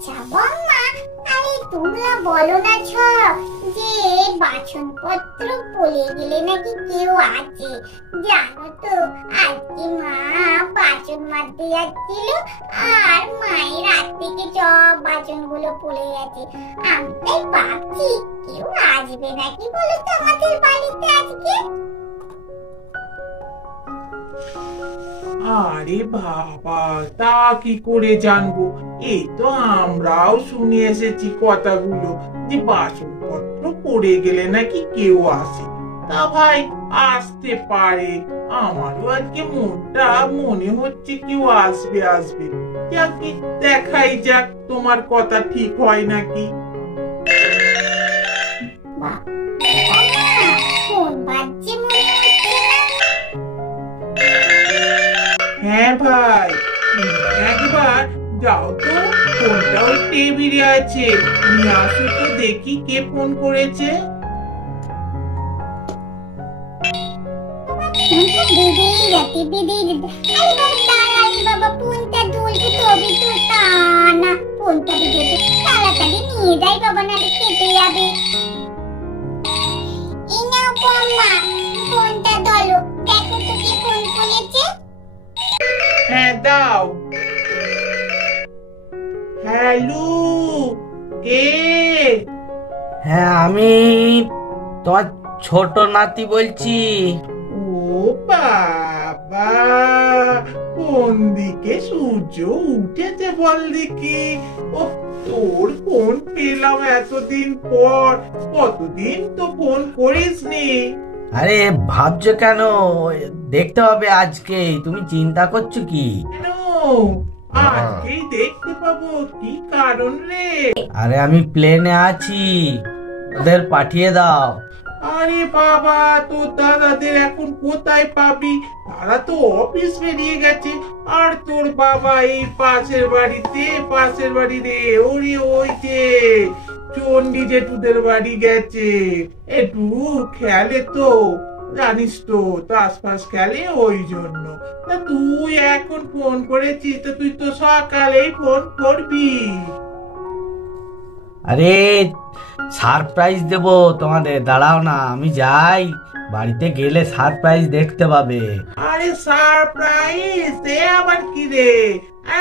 আচ্ছা বম্মা, আরে তোমরা বলো না সব যে বাসনপত্র পড়ে গেলে নাকি কেউ আছে। জানো তো আজকে মা বাসন মাজতে যাচ্ছিল, আর মায়ের হাত থেকে সব বাসনগুলো পড়ে গেছে। আমি তাই ভাবছি কেউ আসবে নাকি বলো তো আমাদের বাড়িতে আজকে। আরে বাবা, তা কি করে জানবো? এই তো আমরাও শুনে এসেছি কথাগুলো যে বাসনপত্র পড়ে গেলে নাকি কেউ আসে। তা ভাই আসতে পারে, আমারও আজকে মনে হচ্ছে কেউ আসবে আসবে। যাকে দেখাই যাক তোমার কথা ঠিক হয় নাকি। হ্যাঁ ভাই, একবার যাও তো, ফোনটা ওই টেবিলে আছে, নিয়ে আসো তো দেখি কে ফোন করেছে। হ্যাঁ দাও। হ্যালো, কে? হ্যাঁ, আমি তোমার ছোট নাতি বলছি। ও বাবা, কোন দিকে সূর্য উঠেছে বল দেখি। ও, তোর ফোন পেলাম এতদিন পর, কতদিন তো ফোন করিসনি। আরে ভাবছো কেন? দেখতে হবে আজকেই, তুমি চিন্তা করছো কি? কেন আজকেই দেখতে পাবো? কি কারণ রে? আরে আমি প্লেনে আছি, ওদের পাঠিয়ে দাও। আরে বাবা, তোর দাদাদের এখন কোথায় পাবি? তারা তো অফিস বেরিয়ে গেছে। আর তোর বাবা এই পাশের বাড়ি রে, ওরে ওই যে চন্ডী জেঠুদের বাড়ি গেছে। একটু খেলে তো, জানিস তো তাস ফাস খেলে, ওই জন্য। তা তুই এখন ফোন করেছিস, তা তুই তো সকালেই ফোন করবি। আরে সারপ্রাইজ দেব তোমাদের, দাঁড়াও না, আমি যাই, বাড়িতে গেলে সারপ্রাইজ দেখতে পাবে। আরে সারপ্রাইজ এ আবার কি রে?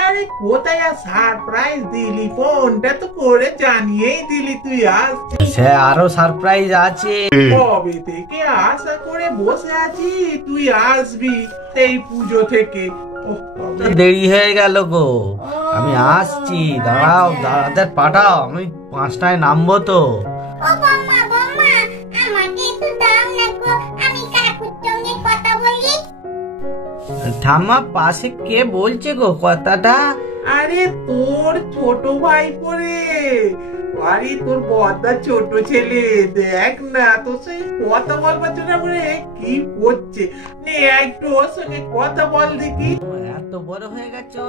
আরে কোথায় আর সারপ্রাইজ দিলি? ফোনটা তো করে জানিয়েই দিলি তুই আসছিস। সে আরো সারপ্রাইজ আছে। কবে থেকে আশা করে বসে আছি তুই আসবি, এই পুজো থেকে। দেরি হয়ে গেল গো, আমি আসছি, দাঁড়াও, দাদাদের পাঠাও, আমি 5টায় নামবো তো। ও বম্মা বম্মা, আমাকে একটু দাও না গো, আমি কাকুর সঙ্গে কথা বলি। ঠাম্মা, পাশে কে বলছে গো কথাটা? আরে তোর ছোট ভাই পরে, আরে তোর বড়দা ছোট ছেলে, দেখ না তো সেই কথা বলবার জন্য বলে কি করছে। নে একটু ওর সঙ্গে কথা বল দেখি। এত বড় হয়ে গেছো?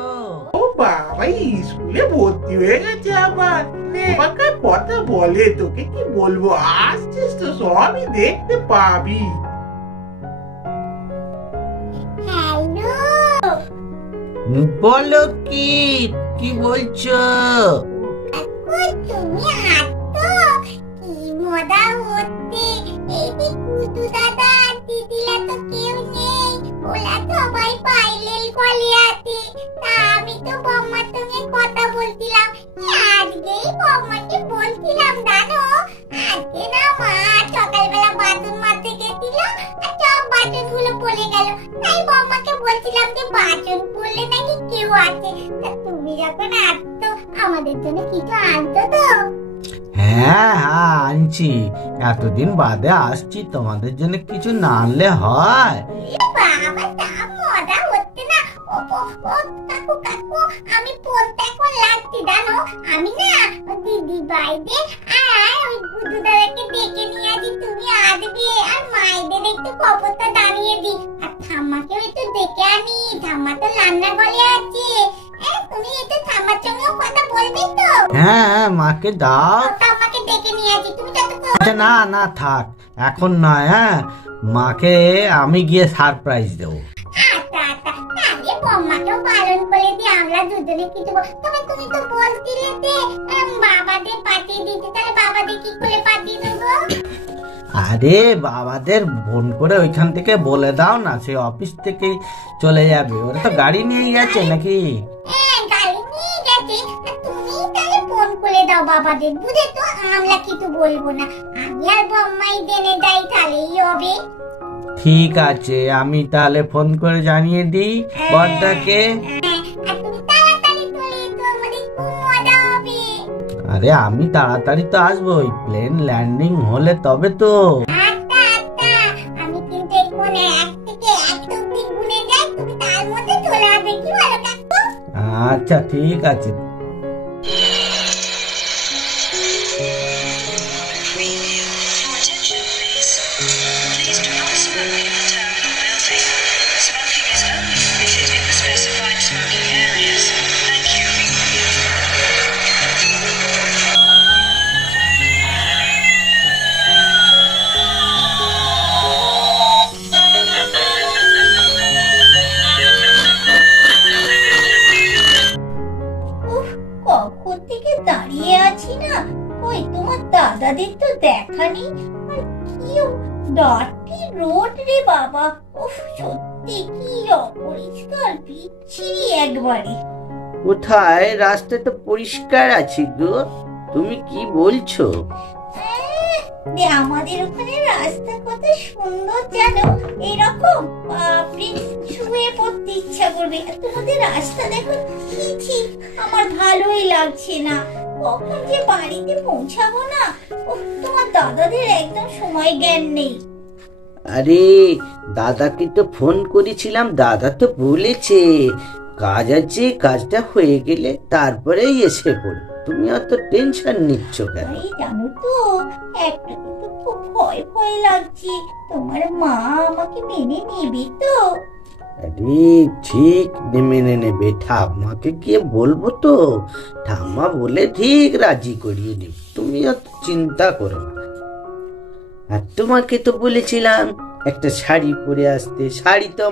ও বাবা, স্কুলে ভর্তি হয়ে গেছে আবার। নে বাবা কথা বলে, তোকে কি বলবো, আসছিস তো সবই দেখতে পাবি। হ্যালো, বলো, কি বলছো? তুমি আসতো? কি মজা হচ্ছে। এই যে কুতু দাদা আর দিদিরা তো কেউ নেই, ওরা সবাই পাইলেল কলে আছে। তা আমি তো বম্মার সঙ্গে কথা বলছিলাম, আজকেই বম্মাকে বলছিলাম জানো, আজকে না মা সকালবেলা বাথরুম মাজতে গেছিল, আর সব বাসনগুলো পড়ে গেল। তাই বম্মাকে বলছিলাম যে বাসন পড়লে নাকি কেউ আছে। তা তুমি যখন আসতো আমাদের জন্য কিছু আনতো তো? হ্যাঁ হ্যাঁ, আনছি, এতদিন বাদে আসছি, তোমাদের জন্য কিছু না আনলে হয়? বাবা, তা মজা হচ্ছে না। ও কাকু কাকু, আমি ফোনটা এখন লাগছি জানো, আমি না দিদি বাইদের আর ওই গুদু দাদাকে ডেকে নিয়ে আসি, তুমি আসবে, আর মায়েদের একটু খবরটা দাঁড়িয়ে দি, আর ঠাম্মাকেও একটু ডেকে আনি, ঠাম্মা তো রান্না ঘরে আছে। তুমি একটু ঠাম্মার সঙ্গেও কথা বলবে তো? হ্যাঁ, মাকে দাও। ঠাম্মাকে ডেকে নিয়ে আসি, তুমি যতক্ষণ। আচ্ছা, না না, থাক, এখন নয়। হ্যাঁ, মাকে আমি গিয়ে সারপ্রাইজ দেবো। আচ্ছা আচ্ছা, তাহলে বম্মাকেও পালন করে দিয়ে আমরা দুজনে কিছু তবে তুমি তো বলছিলে যে বাবাদের পাঠিয়ে দিতে, তাহলে বাবাদের কি করে পাঠিয়ে দেবো? আরে বাবাদের ফোন করে ওইখান থেকে বলে দাও না, সে অফিস থেকেই চলে যাবে। ওরা তো গাড়ি নিয়ে গেছে নাকি? হ্যাঁ, গাড়ি নিয়ে গেছে। তুমি তাহলে ফোন করে দাও বাবাদের, বুঝে তো? আমরা কিছু বলবো না, আমি আর বম্মাই জেনে যাই, তাহলেই হবে। ঠিক আছে, আমি তাহলে ফোন করে জানিয়ে দিই বড়দাকে। আর তুমি তাড়াতাড়ি চলে এসো, আমাদের খুব মজা হবে। আরে আমি তাড়াতাড়ি তো আসবোই, প্লেন ল্যান্ডিং হলে তবে তো। আচ্ছা আচ্ছা, আমি কিন্তু এখানে 1 থেকে 1 অবধি গুনে যাই, তুমি তার মধ্যে চলে আসবে, কি বলো কাকু? আচ্ছা ঠিক আছে। কখন থেকে দাঁড়িয়ে আছি না, ওই তোমার দাদাদের তো দেখা নেই। আর কি ডার্টি রোড রে বাবা, উফ সত্যি কি অপরিষ্কার, বিচ্ছিরি একবারে। কোথায়? রাস্তা তো পরিষ্কার আছে গো, তুমি কি বলছো? আমাদের ওখানে রাস্তা কত সুন্দর জানো, এরকম বাপরে শুয়ে পড়তে ইচ্ছা করবে। আর তোমাদের রাস্তা দেখো, ছি আমার ভালোই লাগছে না। কখন যে বাড়িতে পৌঁছাবো না, তোমার দাদাদের একদম সময় জ্ঞান নেই। আরে দাদাকে তো ফোন করেছিলাম, দাদা তো বলেছে কাজ আছে, কাজটা হয়ে গেলে তারপরেই এসে পড়ো। তুমি অত টেনশন নিচ্ছ কেন? আরে জানো তো, একটা কিন্তু খুব ভয় ভয় লাগছে, তোমার মা আমাকে মেনে নেবে তো? আরে ঠিক মেনে নেবে, ঠাম্মাকে গিয়ে বলবো তো, ঠাম্মা বলে ঠিক রাজি করিয়ে নেবে, তুমি অত চিন্তা করো না। আর তোমাকে তো বলেছিলাম একটা শাড়ি পরে আসতে, শাড়ি তো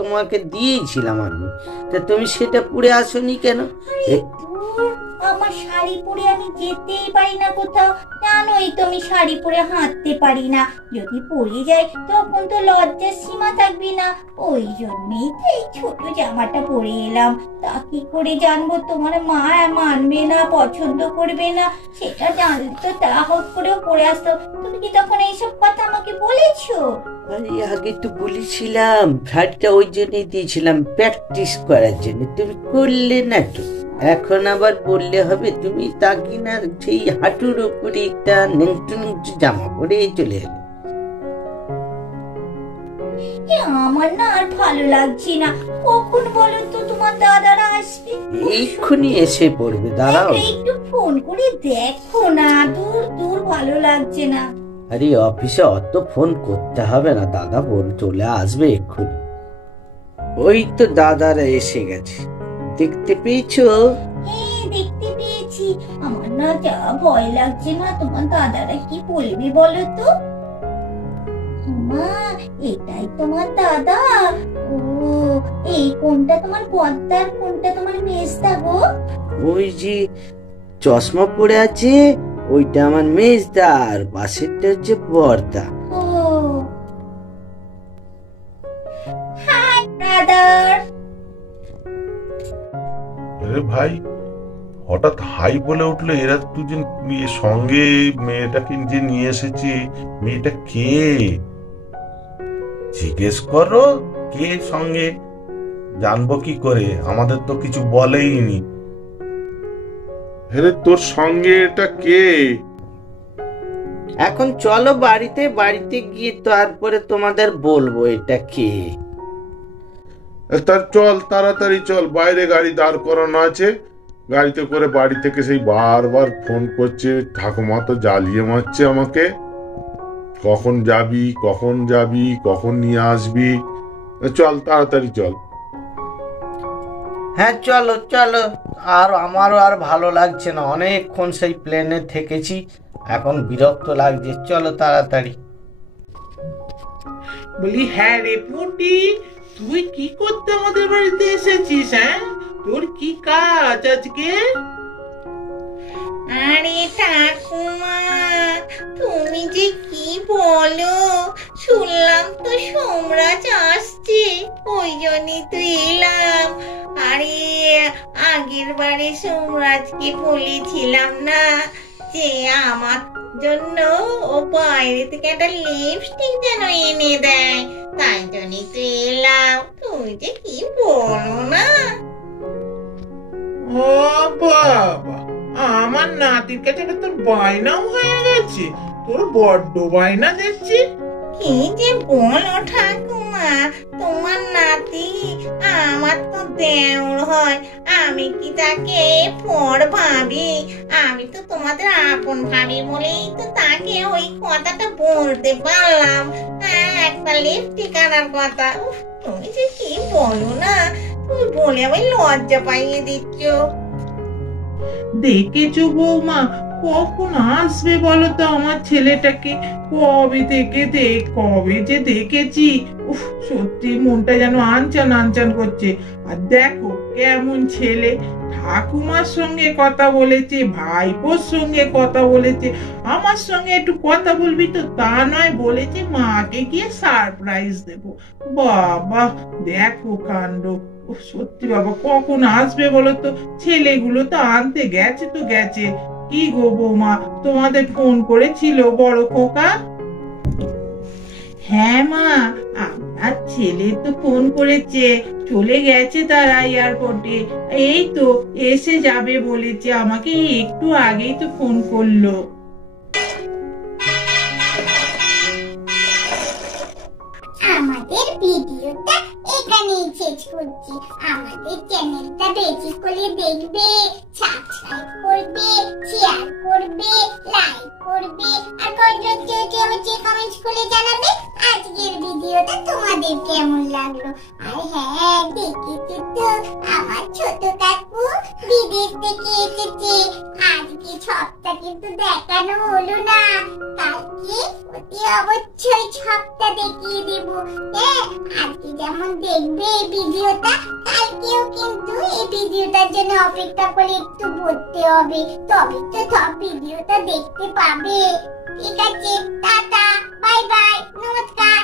তোমাকে দিয়েছিলাম আমি, তা তুমি সেটা পরে আসোনি কেন? আমার শাড়ি পরে আমি যেতেই পারি না কোথাও, জানোই তো আমি শাড়ি পরে হাঁটতে পারি না, যদি পরে যাই তখন তো লজ্জার সীমা থাকবে না, ওই জন্যই তো এই ছোট জামাটা পরে এলাম। তা কি করে জানবো তোমার মা মানবে না, পছন্দ করবে না? সেটা জানলে তো তা হোক করেও পরে আসতো। তুমি কি তখন এইসব কথা আমাকে বলেছো? আরে আগে তো বলেছিলাম, শাড়িটা ওই জন্যই দিয়েছিলাম প্র্যাকটিস করার জন্য, তুমি করলে না তো। এখন আবার বললে হবে? তুমি তা কিনা সেই হাঁটুর উপরে একটা নেংটু নেংটু জামা পরে চলে এলে। আমার না আর ভালো লাগছে না, কখন বলো তো তোমার দাদারা আসবে? এইক্ষুনি এসে পড়বে, দাঁড়াও। একটু ফোন করে দেখো না, দূর দূর ভালো লাগছে না। আরে অফিসে অত ফোন করতে হবে না, দাদা চলে আসবে এক্ষুনি। ওই তো দাদারা এসে গেছে, দেখতে পেয়েছো? হ্যাঁ দেখতে পেয়েছি। আমার না যা ভয় লাগছে না, তোমার দাদারা কি বলবে বলো তো? মা, এটাই তোমার দাদা? ও, এই কোনটা তোমার বড়দার, কোনটা তোমার মেজদা গো? ওই যে চশমা পরে আছে ওইটা আমার মেজদা, আর পাশেরটা হচ্ছে বড়দা। ও হাই ব্রাদার। আরে ভাই, হঠাৎ হাই বলে উঠলো, এরা দুজন সঙ্গে মেয়েটাকে যে নিয়ে এসেছে, মেয়েটা কে জিজ্ঞেস করো, কে সঙ্গে, জানবো কি করে? আমাদের তো কিছু বলেইনি। আরে তোর সঙ্গে এটা কে? এখন চলো বাড়িতে, বাড়িতে গিয়ে তারপরে তোমাদের বলবো এটা কে। তার চল, তাড়াতাড়ি চল, বাইরে গাড়ি দাঁড় করানো আছে, গাড়িতে করে বাড়ি থেকে সেই বারবার ফোন করছে, ঠাকুমা তো জ্বালিয়ে মারছে আমাকে, কখন যাবি, কখন যাবি, কখন নিয়ে আসবি, চল তাড়াতাড়ি চল। হ্যাঁ চলো চলো, আর আমারও আর ভালো লাগছে না, অনেকক্ষণ সেই প্লেনে থেকেছি, এখন বিরক্ত লাগছে, চলো তাড়াতাড়ি। বলি হ্যাঁ রে পুটি, তুই কি করতে আমাদের বাড়িতে এসেছিস? হ্যাঁ, তোর কি কাজ আজকে? আরে ঠাকুমা, তুমি যে কি বলো, শুনলাম তো সোমরাজ আসছে, ওই জন্যই তো এলাম। আরে আগের বারে সোমরাজকে বলেছিলাম না যে আমার জন্য ও বাইরে থেকে একটা লিপস্টিক যেন এনে দেয়, তাই জন্যই তো এলাম। তুমি যে কি বলো না। ও বাবা, আমার নাতির কাছে তোর বায়নাও হয়ে গেছে। তোর বড্ড বায়না দেখছি। কি যে বলো ঠাকুমা, তোমার নাতি আমার তো দেওর হয়, আমি কি তাকে পর ভাবি? আমি তো তোমাদের আপন ভাবি বলেই তো তাকে ওই কথাটা বলতে পারলাম। একটা লিপস্টিক আনার কথা। উফ, তুমি যে কি বলো না, তুমি বলে আমি লজ্জা পাইয়ে দিচ্ছ। দেখেছো বৌমা, কখন আসবে বলো তো আমার ছেলেটাকে? কবে যে দেখেছি। উফ, সত্যি মনটা যেন আনচান আনচান করছে। আর দেখো কেমন ছেলে, ঠাকুমার সঙ্গে কথা বলেছে, ভাইপোর সঙ্গে কথা বলেছে, আমার সঙ্গে একটু কথা বলবি তো তা নয়, বলেছে মাকে গিয়ে সারপ্রাইজ দেবো। বাবা, দেখো কাণ্ড। উফ, সত্যি বাবা, কখন আসবে বলো তো? ছেলেগুলো তো আনতে গেছে তো গেছে। কি গো বৌমা, তোমাদের ফোন করেছিল বড় খোকা? হ্যাঁ মা, আপনার ছেলে তো ফোন করেছে, চলে গেছে তারা এয়ারপোর্টে। এই তো এসে যাবে বলেছে, আমাকে একটু আগেই তো ফোন করলো। আমাদের ভিডিওটা এখানেই শেষ করছি। আমাদের চ্যানেলটা বেশি করে দেখবে, সাবস্ক্রাইব করবে, শেয়ার করবে, লাইক করবে, আর কমেন্টস করে জানাবে আজকের ভিডিওটা তোমাদের কেমন লাগলো। আর হ্যাঁ, দেখেছো তো আমার ছোট কাকু বিদেশ থেকে এসেছে। আজকে সবটা কিন্তু দেখানো হলো না, কালকে অতি অবশ্যই সবটা দেখিয়ে দেব। হ্যাঁ, আজকে যেমন দেখবে এই ভিডিওটা, কালকেও কিন্তু এই ভিডিওটার জন্য অপেক্ষা করে একটু বলতে হবে, তবে তো সব ভিডিওটা দেখতে পাবে। ঠিক আছে, টাটা, বাই বাই, নমস্কার।